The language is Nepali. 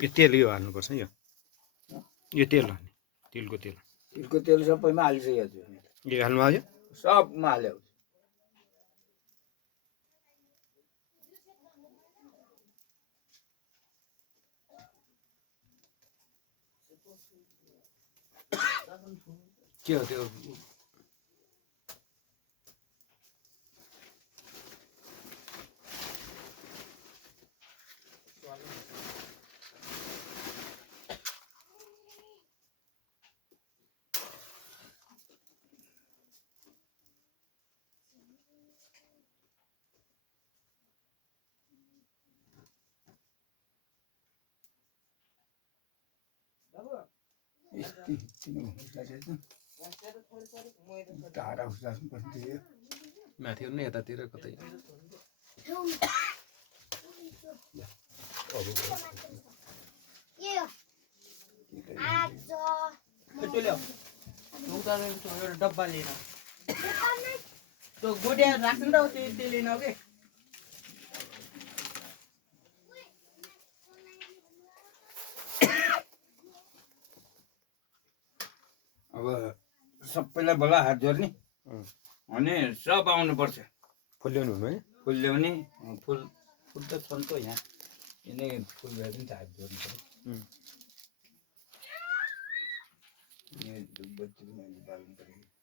यो तेल यो हाल्नुपर्छ यो तेल हाल्ने तिलको तेल सबैमा हालिसकेको छु यो हाल्नु आयो सबमा हाल्यो के हो त्यो तारा उस्लास्नुपर्ने माथि नै यतातिर कतै डब्बा लिएर त्यो गोडिया राख्नु त त्यो लिन के अब सबैलाई बोला हात जोड्ने अनि सब आउनुपर्छ फुल ल्याउनु हुनु है फुल ल्याउने फुल त छन् त यहाँ यिनै फुल ल्याएर पनि त हात जोड्नु पर्यो